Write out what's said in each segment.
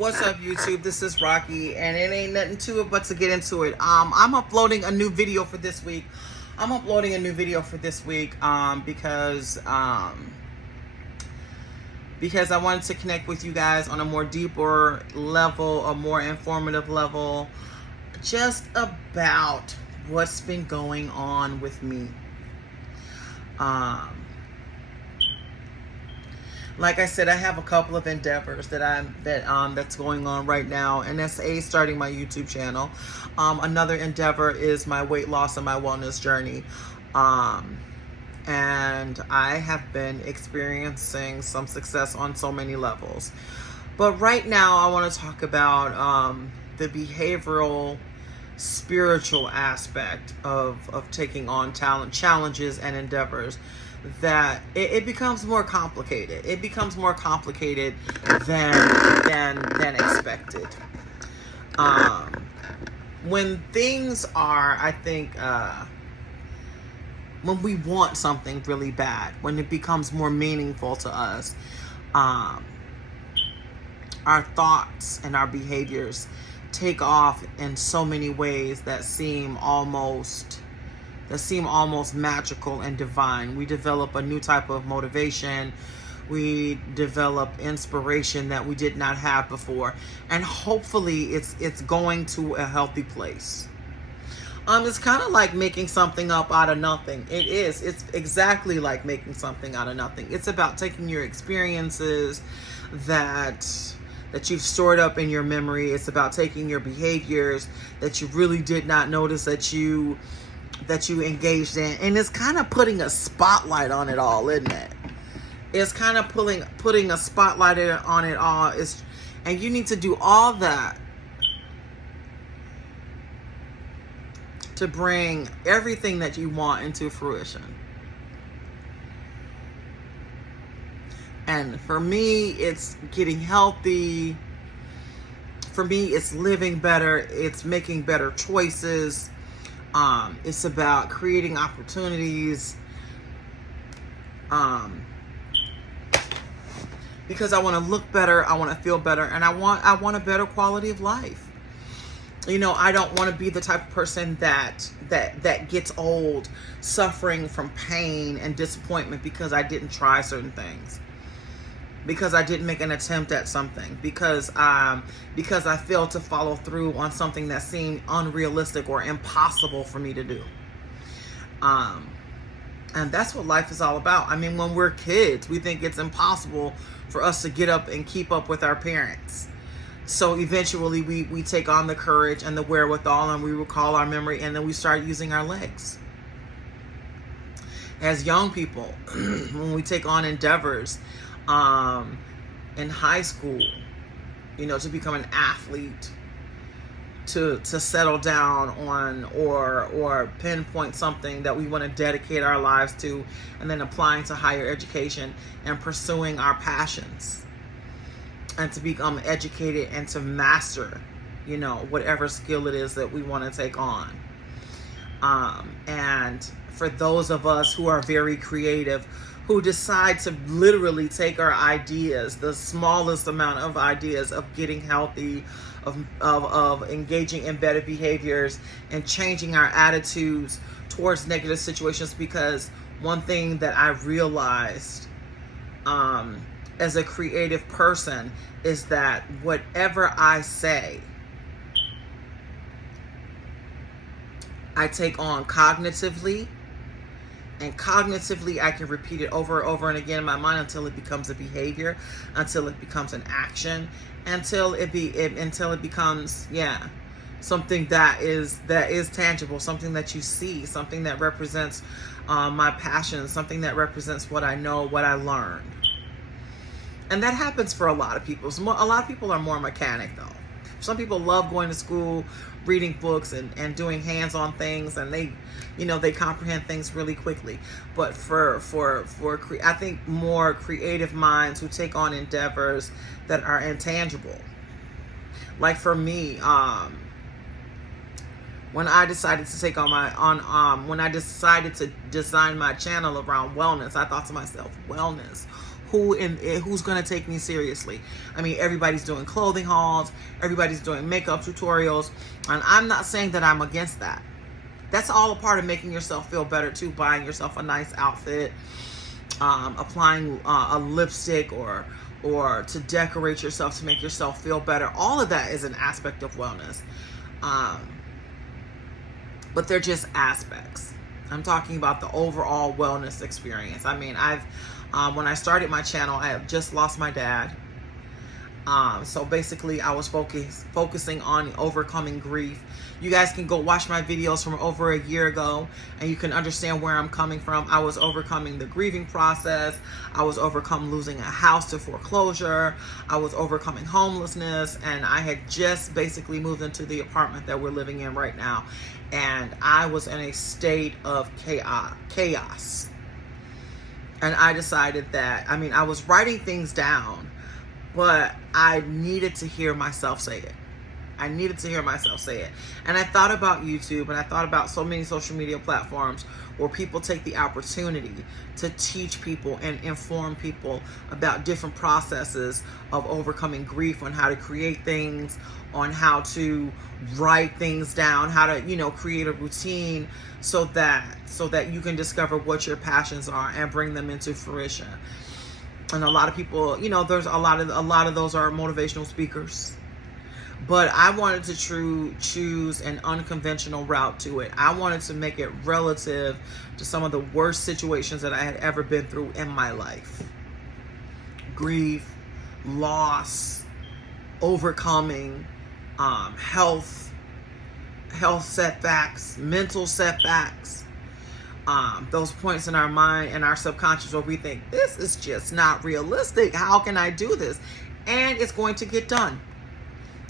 What's up, YouTube? This is Rocky, and it ain't nothing to it but to get into it. I'm uploading a new video for this week. Because I wanted to connect with you guys on a more deeper level, a more informative level, just about what's been going on with me. Like I said, I have a couple of endeavors that's going on right now, and that's starting my YouTube channel. Another endeavor is my weight loss and my wellness journey. And I have been experiencing some success on so many levels. But right now, I want to talk about the behavioral, spiritual aspect of taking on challenges and endeavors. That it becomes more complicated. It becomes more complicated than expected. When things are, I think, when we want something really bad, when it becomes more meaningful to us, our thoughts and our behaviors take off in so many ways that seem almost magical and divine. We develop a new type of motivation. We develop inspiration that we did not have before. And hopefully it's going to a healthy place. It's kind of like making something up out of nothing. It is. It's exactly like making something out of nothing. It's about taking your experiences that you've stored up in your memory. It's about taking your behaviors that you really did not notice that you engaged in, and it's kind of putting a spotlight on it all, isn't it? It's kind of putting a spotlight on it all. And you need to do all that to bring everything that you want into fruition. And for me, it's getting healthy. For me, it's living better. It's making better choices. It's about creating opportunities, because I want to look better, I want to feel better, and I want a better quality of life. You know, I don't want to be the type of person that gets old suffering from pain and disappointment because I didn't try certain things, because I didn't make an attempt at something, because I failed to follow through on something that seemed unrealistic or impossible for me to do. And that's what life is all about. I mean, when we're kids, we think it's impossible for us to get up and keep up with our parents. So eventually we take on the courage and the wherewithal, and we recall our memory, and then we start using our legs. As young people, when we take on endeavors, in high school, you know, to become an athlete, to settle down on or pinpoint something that we want to dedicate our lives to, and then applying to higher education and pursuing our passions, and to become educated and to master, you know, whatever skill it is that we want to take on. And for those of us who are very creative, who decide to literally take our ideas, the smallest amount of ideas of getting healthy, of engaging in better behaviors, and changing our attitudes towards negative situations. Because one thing that I realized as a creative person is that whatever I say, I take on cognitively. And cognitively, I can repeat it over and over and again in my mind until it becomes a behavior, until it becomes an action, until it becomes something that is tangible, something that you see, something that represents my passion, something that represents what I know, what I learned. And that happens for a lot of people. A lot of people are more mechanic, though. Some people love going to school, reading books, and doing hands-on things, and they comprehend things really quickly. But I think more creative minds who take on endeavors that are intangible. Like for me, when I decided to take on when I decided to design my channel around wellness, I thought to myself, wellness. who's going to take me seriously? I mean, everybody's doing clothing hauls, everybody's doing makeup tutorials, and I'm not saying that I'm against that. That's all a part of making yourself feel better too. Buying yourself a nice outfit, applying a lipstick, or to decorate yourself to make yourself feel better. All of that is an aspect of wellness, but they're just aspects. I'm talking about the overall wellness experience. I mean, when I started my channel, I had just lost my dad. So basically I was focusing on overcoming grief. You guys can go watch my videos from over a year ago and you can understand where I'm coming from. I was overcoming the grieving process. I was overcome losing a house to foreclosure. I was overcoming homelessness, and I had just basically moved into the apartment that we're living in right now. And I was in a state of chaos. And I decided that, I mean, I was writing things down, but I needed to hear myself say it. I needed to hear myself say it. And I thought about YouTube, and I thought about so many social media platforms where people take the opportunity to teach people and inform people about different processes of overcoming grief, on how to create things, on how to write things down, how to, create a routine so that you can discover what your passions are and bring them into fruition. And a lot of people, there's a lot of those are motivational speakers. But I wanted to choose an unconventional route to it. I wanted to make it relative to some of the worst situations that I had ever been through in my life. Grief, loss, overcoming, health setbacks, mental setbacks. Those points in our mind and our subconscious where we think, this is just not realistic. How can I do this? And it's going to get done.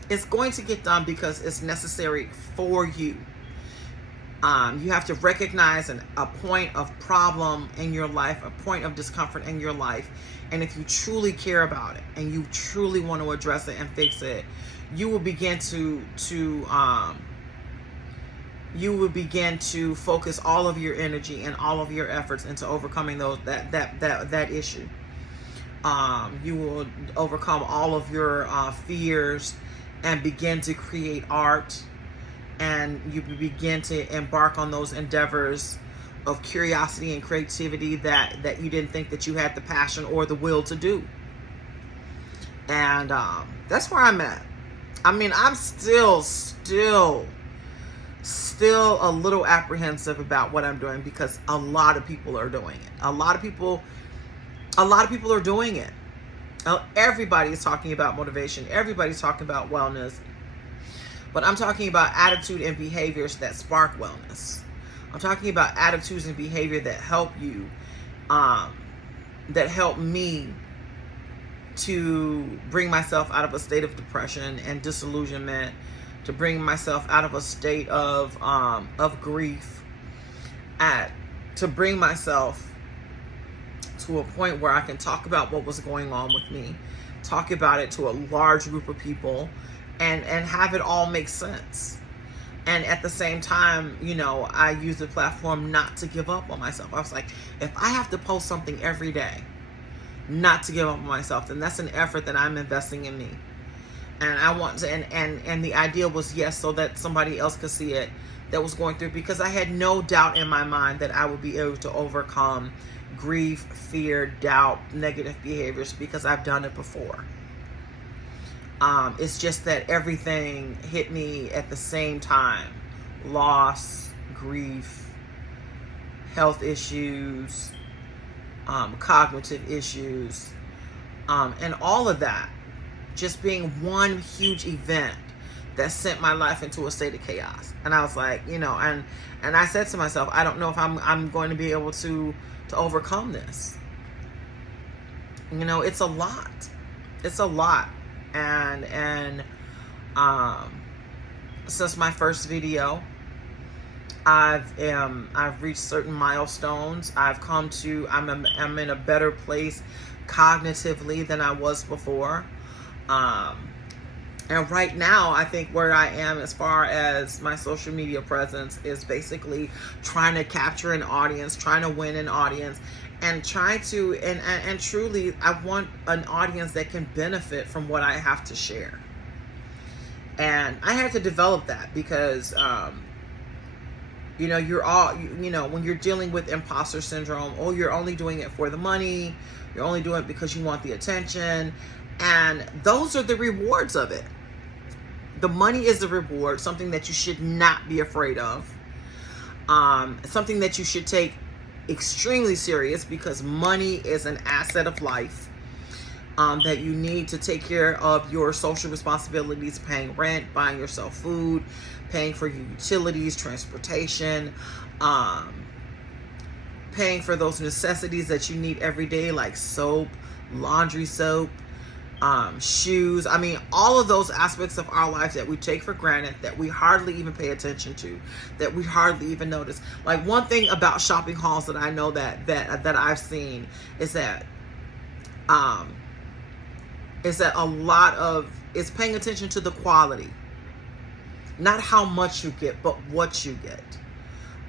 It's going to get done because it's necessary for you. You have to recognize a point of problem in your life, a point of discomfort in your life. And if you truly care about it and you truly want to address it and fix it, you will begin to focus all of your energy and all of your efforts into overcoming that issue. You will overcome all of your fears and begin to create art, and you begin to embark on those endeavors of curiosity and creativity that you didn't think that you had the passion or the will to do. And that's where I'm at. I mean, I'm still a little apprehensive about what I'm doing because a lot of people are doing it. A lot of people are doing it. Everybody's talking about motivation. Everybody's talking about wellness. But I'm talking about attitude and behaviors that spark wellness. I'm talking about attitudes and behavior that help you, that help me to bring myself out of a state of depression and disillusionment, to bring myself out of a state of grief, to bring myself to a point where I can talk about what was going on with me, talk about it to a large group of people, and have it all make sense. And at the same time, I use the platform not to give up on myself. I was like, if I have to post something every day, not to give up on myself, then that's an effort that I'm investing in me. And I want to, and the idea was, yes, so that somebody else could see it that was going through, because I had no doubt in my mind that I would be able to overcome grief, fear, doubt, negative behaviors, because I've done it before. It's just that everything hit me at the same time. Loss, grief, health issues, cognitive issues, and all of that just being one huge event that sent my life into a state of chaos. And I was like, and I said to myself, I don't know if I'm going to be able to overcome this. It's a lot. It's a lot. And since my first video, I've reached certain milestones. I'm in a better place cognitively than I was before. And right now, I think where I am as far as my social media presence is basically trying to capture an audience, trying to win an audience, and try to and truly, I want an audience that can benefit from what I have to share. And I had to develop that because you're all, when you're dealing with imposter syndrome, oh, you're only doing it for the money, you're only doing it because you want the attention, and those are the rewards of it. The money is the reward, something that you should not be afraid of, something that you should take extremely serious, because money is an asset of life, that you need to take care of your social responsibilities, paying rent, buying yourself food, paying for your utilities, transportation, paying for those necessities that you need every day, like soap, laundry soap, shoes. I mean, all of those aspects of our life that we take for granted, that we hardly even pay attention to, that we hardly even notice. Like, one thing about shopping halls that I know that I've seen is that a lot of it's paying attention to the quality, not how much you get, but what you get.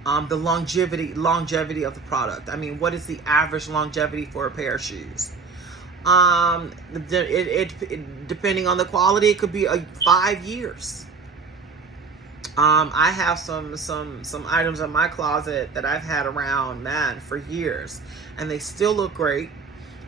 The longevity of the product. I mean, what is the average longevity for a pair of shoes? It depending on the quality, it could be 5 years. I have some items in my closet that I've had around, man, for years, and they still look great.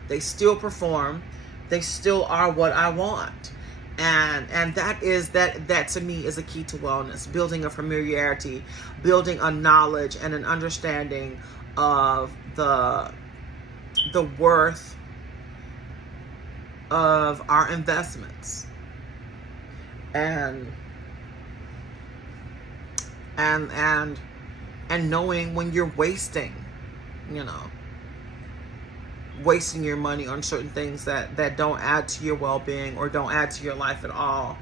They still perform. They still are what I want. And that to me is a key to wellness, building a familiarity, building a knowledge and an understanding of the worth of our investments, and knowing when you're wasting your money on certain things that don't add to your well-being or don't add to your life at all.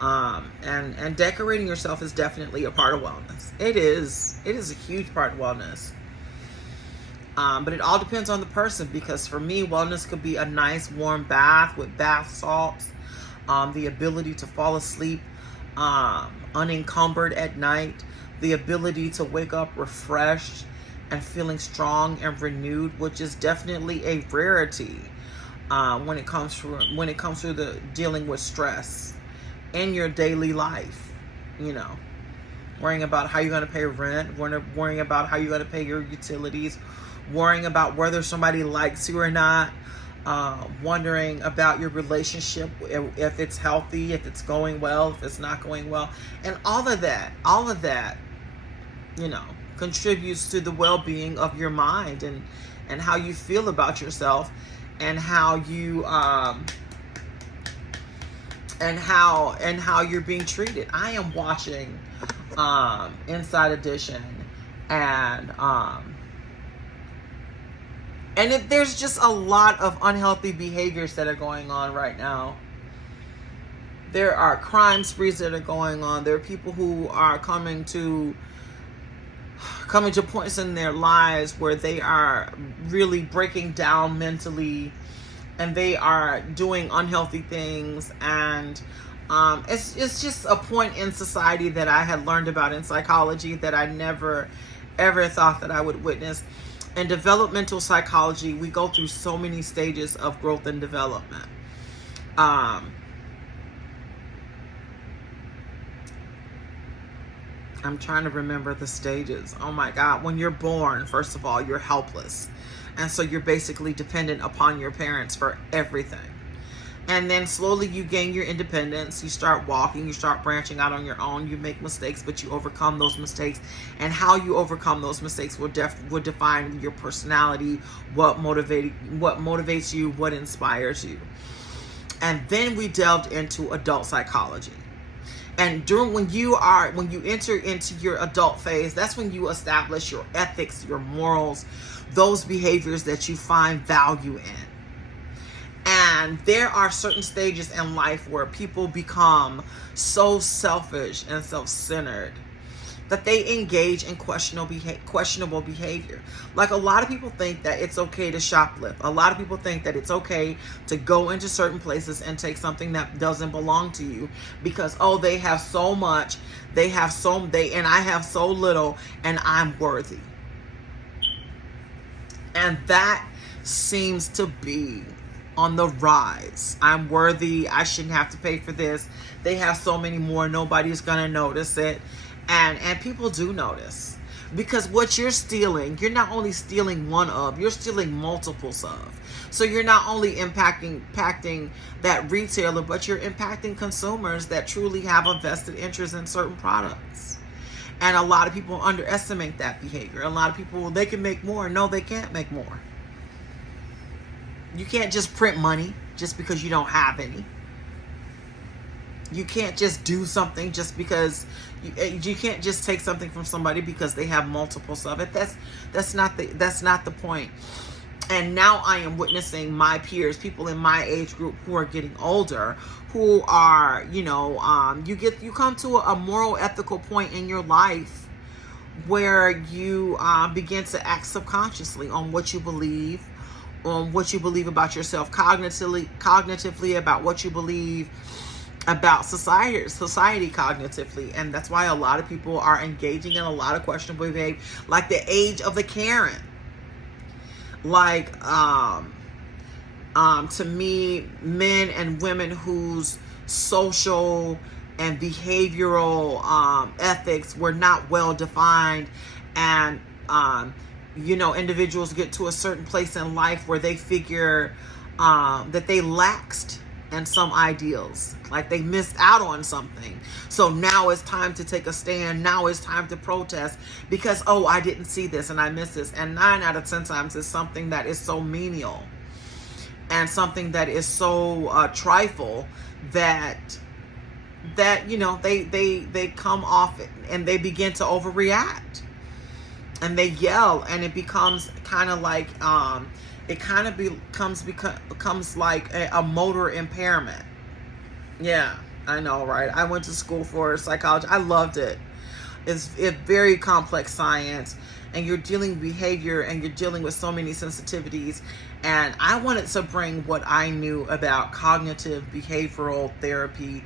And decorating yourself is definitely a part of wellness. It is a huge part of wellness. But it all depends on the person, because for me, wellness could be a nice warm bath with bath salts, the ability to fall asleep unencumbered at night, the ability to wake up refreshed and feeling strong and renewed, which is definitely a rarity when it comes to the dealing with stress in your daily life. Worrying about how you're going to pay rent, worrying about how you're going to pay your utilities, worrying about whether somebody likes you or not, wondering about your relationship, if it's healthy, if it's going well, if it's not going well, and all of that contributes to the well-being of your mind and how you feel about yourself, and how you and how you're being treated. I am watching Inside Edition, and there's just a lot of unhealthy behaviors that are going on right now. There are crime sprees that are going on. There are people who are coming to points in their lives where they are really breaking down mentally, and they are doing unhealthy things. And it's just a point in society that I had learned about in psychology that I never ever thought that I would witness. In developmental psychology, we go through so many stages of growth and development. I'm trying to remember the stages. Oh my God. When you're born, first of all, you're helpless. And so you're basically dependent upon your parents for everything. And then slowly you gain your independence. You start walking, you start branching out on your own. You make mistakes, but you overcome those mistakes. And how you overcome those mistakes will define your personality, what motivates you, what inspires you. And then we delved into adult psychology. And when you enter into your adult phase, that's when you establish your ethics, your morals, those behaviors that you find value in. And there are certain stages in life where people become so selfish and self-centered that they engage in questionable behavior. Like, a lot of people think that it's okay to shoplift. A lot of people think that it's okay to go into certain places and take something that doesn't belong to you, because, oh, they have so much, and I have so little, and I'm worthy. And that seems to be on the rise. I'm worthy. I shouldn't have to pay for this. They have so many more. Nobody's going to notice it. And people do notice. Because what you're stealing, you're not only stealing one of, you're stealing multiples of. So you're not only impacting that retailer, but you're impacting consumers that truly have a vested interest in certain products. And a lot of people underestimate that behavior. A lot of people, they can make more. No, they can't make more. You can't just print money just because you don't have any. You can't just do something just because you can't just take something from somebody because they have multiples of it. That's not the point. And now I am witnessing my peers, people in my age group who are getting older, who are, you come to a moral, ethical point in your life where you begin to act subconsciously on what you believe, about yourself, cognitively about what you believe about society cognitively. And that's why a lot of people are engaging in a lot of questionable behavior, like the age of the Karen. Like, to me, men and women whose social and behavioral ethics were not well defined, and individuals get to a certain place in life where they figure that they laxed in some ideals, like they missed out on something. So now it's time to take a stand. Now it's time to protest because, oh, I didn't see this and I missed this. And 9 out of 10 times it's something that is so menial and something that is so trifle that they come off and they begin to overreact and they yell, and it becomes kind of like becomes like a motor impairment. Yeah, I know, right? I went to school for psychology. I loved it. It's very complex science, and you're dealing with behavior, and you're dealing with so many sensitivities. And I wanted to bring what I knew about cognitive behavioral therapy,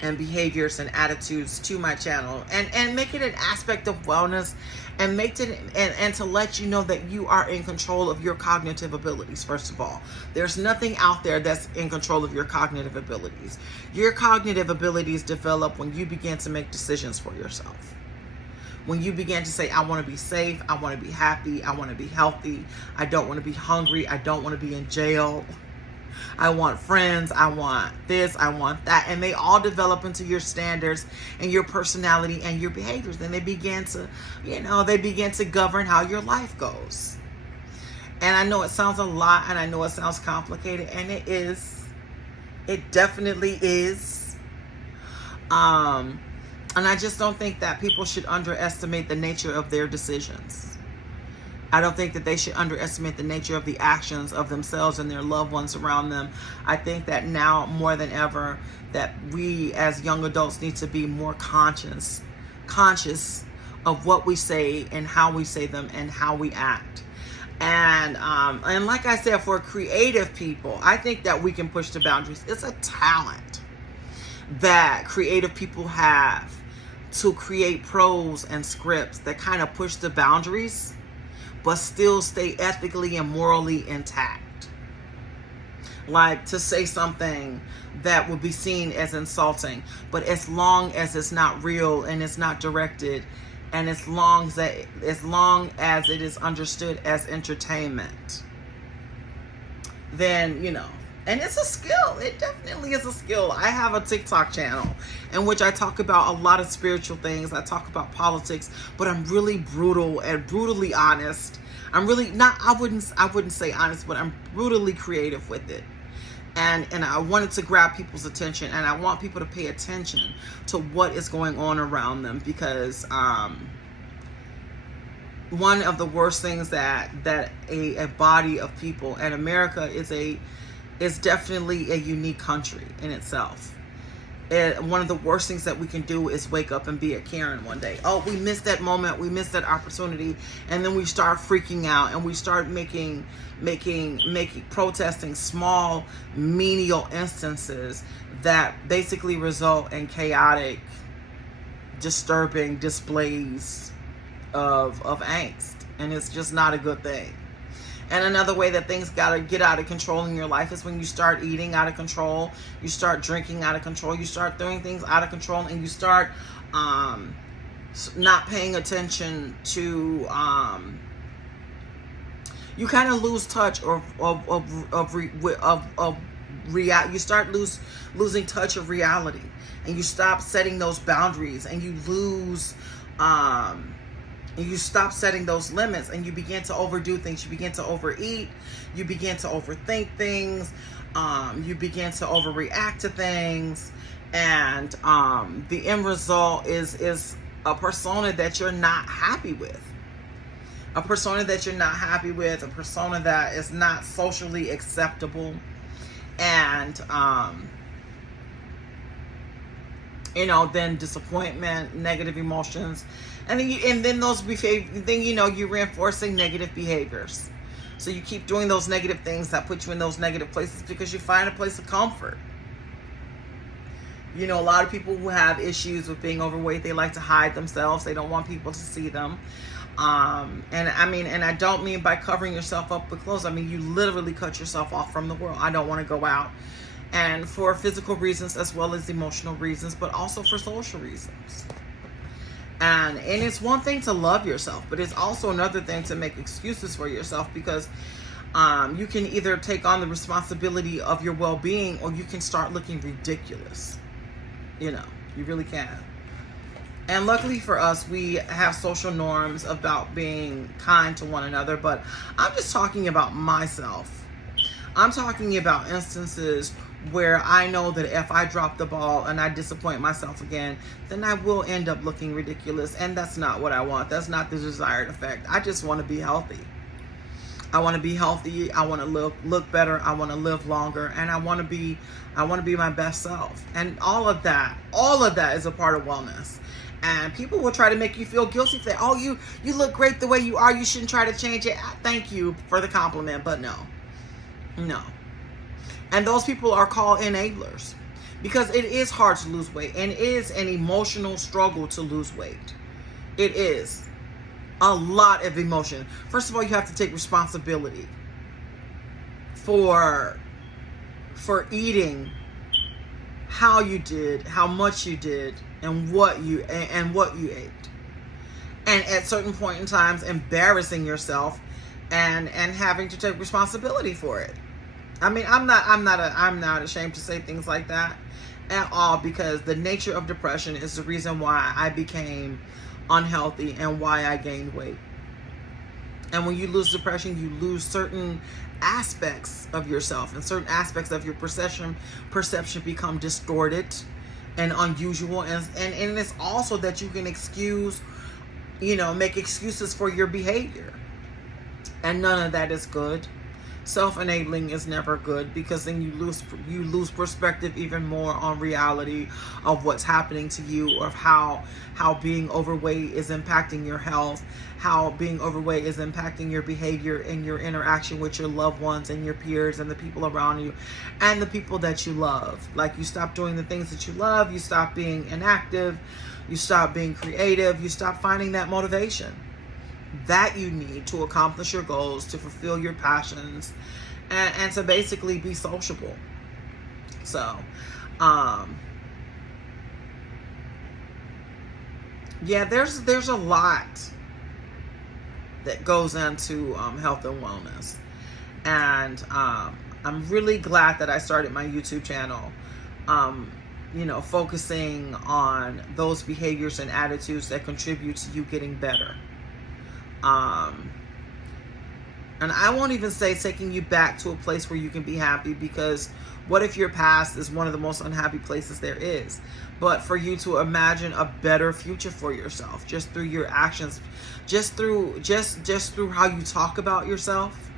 and behaviors and attitudes to my channel, and make it an aspect of wellness, and make it and to let you know that you are in control of your cognitive abilities. First of all, there's nothing out there that's in control of your cognitive abilities. Your cognitive abilities develop when you begin to make decisions for yourself. When you begin to say, I want to be safe, I want to be happy, I want to be healthy, I don't want to be hungry, I don't want to be in jail, I want friends, I want this, I want that. And they all develop into your standards and your personality and your behaviors. Then they begin to govern how your life goes. And I know it sounds a lot, and I know it sounds complicated, and it is. It definitely is. And I just don't think that people should underestimate the nature of their decisions. I don't think that they should underestimate the nature of the actions of themselves and their loved ones around them. I think that now more than ever that we as young adults need to be more conscious of what we say and how we say them and how we act. And like I said, for creative people, I think that we can push the boundaries. It's a talent that creative people have to create prose and scripts that kind of push the boundaries, but still stay ethically and morally intact. Like to say something that would be seen as insulting, but as long as it's not real and it's not directed, and as long as it is understood as entertainment, then, and it's a skill. It definitely is a skill. I have a TikTok channel in which I talk about a lot of spiritual things. I talk about politics, but I'm really brutal and brutally honest. I'm really not, I wouldn't say honest, but I'm brutally creative with it. And I wanted to grab people's attention, and I want people to pay attention to what is going on around them, because one of the worst things that a body of people, and America is definitely a unique country in itself. And one of the worst things that we can do is wake up and be a Karen one day. Oh, we missed that moment, we missed that opportunity, and then we start freaking out, and we start making protesting small menial instances that basically result in chaotic, disturbing displays of angst and it's just not a good thing. And another way that things gotta get out of control in your life is when you start eating out of control, you start drinking out of control, you start doing things out of control, and you start not paying attention to you kind of lose touch you start losing touch of reality, and you stop setting those boundaries, and you lose and you stop setting those limits, and you begin to overdo things. You begin to overeat, you begin to overthink things, you begin to overreact to things, and the end result is a persona that you're not happy with. A persona that you're not happy with, a persona that is not socially acceptable. And, then disappointment, negative emotions. And then you're reinforcing negative behaviors. So you keep doing those negative things that put you in those negative places because you find a place of comfort. A lot of people who have issues with being overweight, they like to hide themselves. They don't want people to see them. And I don't mean by covering yourself up with clothes. I mean, you literally cut yourself off from the world. I don't want to go out. And for physical reasons as well as emotional reasons, but also for social reasons. And it's one thing to love yourself, but it's also another thing to make excuses for yourself, because you can either take on the responsibility of your well-being, or you can start looking ridiculous. You really can. And luckily for us, we have social norms about being kind to one another, but I'm just talking about myself. I'm talking about instances where I know that if I drop the ball and I disappoint myself again, then I will end up looking ridiculous, and that's not what I want. That's not the desired effect. I just want to be healthy. I want to be healthy. I want to look better. I want to live longer, and I want to be my best self. And all of that is a part of wellness. And people will try to make you feel guilty. Say, "Oh, you look great the way you are. You shouldn't try to change it." Thank you for the compliment, but no. And those people are called enablers, because it is hard to lose weight, and it is an emotional struggle to lose weight. It is a lot of emotion. First of all, you have to take responsibility for eating how you did, how much you did, and what you ate. And at certain point in times, embarrassing yourself and having to take responsibility for it. I mean, I'm not ashamed to say things like that at all, because the nature of depression is the reason why I became unhealthy and why I gained weight. And when you lose depression, you lose certain aspects of yourself, and certain aspects of your perception become distorted and unusual. And it's also that you can make excuses for your behavior. And none of that is good. Self-enabling is never good, because then you lose perspective even more on reality of what's happening to you, or of how being overweight is impacting your health, how being overweight is impacting your behavior and your interaction with your loved ones and your peers and the people around you and the people that you love. Like, you stop doing the things that you love, you stop being inactive, you stop being creative, you stop finding that motivation that you need to accomplish your goals, to fulfill your passions, and to basically be sociable. So, there's a lot that goes into health and wellness, and I'm really glad that I started my YouTube channel, focusing on those behaviors and attitudes that contribute to you getting better. And I won't even say taking you back to a place where you can be happy, because what if your past is one of the most unhappy places there is? But for you to imagine a better future for yourself, just through your actions, just through how you talk about yourself,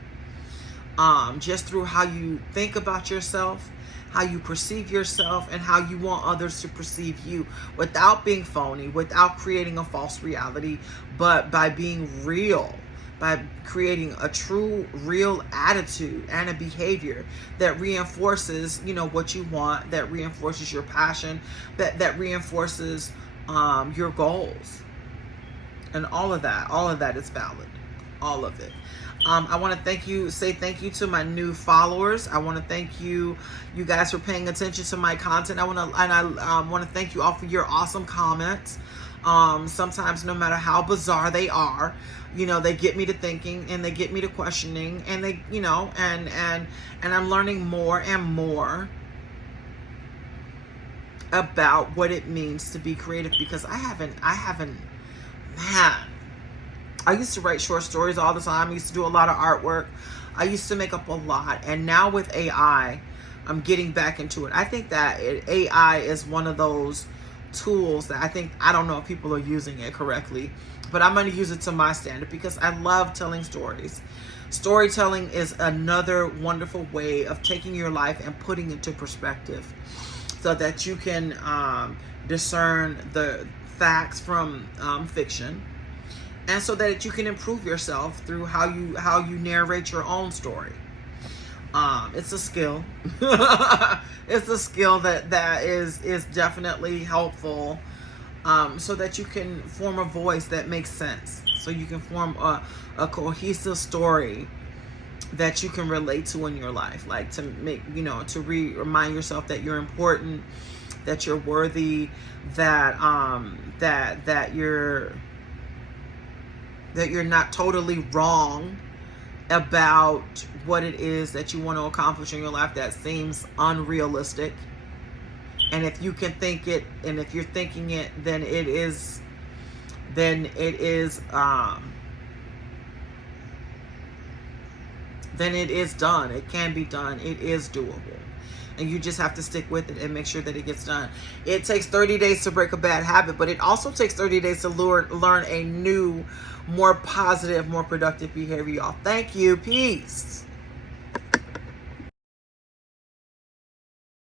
just through how you think about yourself, how you perceive yourself, and how you want others to perceive you, without being phony, without creating a false reality, but by being real, by creating a true, real attitude and a behavior that reinforces, what you want, that reinforces your passion, that reinforces your goals. And all of that is valid. all of it. I want to say thank you to my new followers. I want to thank you guys for paying attention to my content. I want to thank you all for your awesome comments. Sometimes, no matter how bizarre they are, they get me to thinking, and they get me to questioning, and they, and I'm learning more and more about what it means to be creative, because I haven't, man, I used to write short stories all the time. I used to do a lot of artwork. I used to make up a lot. And now with AI, I'm getting back into it. I think that AI is one of those tools that I don't know if people are using it correctly, but I'm going to use it to my standard, because I love telling stories. Storytelling is another wonderful way of taking your life and putting it into perspective, so that you can discern the facts from fiction, and so that you can improve yourself through how you narrate your own story. It's a skill. It's a skill that is definitely helpful, so that you can form a voice that makes sense, so you can form a cohesive story that you can relate to in your life, like to make, to remind yourself that you're important, that you're worthy, that you're not totally wrong about what it is that you want to accomplish in your life that seems unrealistic. And if you can think it, and if you're thinking it, then it is done. It can be done. It is doable. And you just have to stick with it and make sure that it gets done. It takes 30 days to break a bad habit, but it also takes 30 days to learn a new, more positive, more productive behavior, y'all. Thank you. Peace.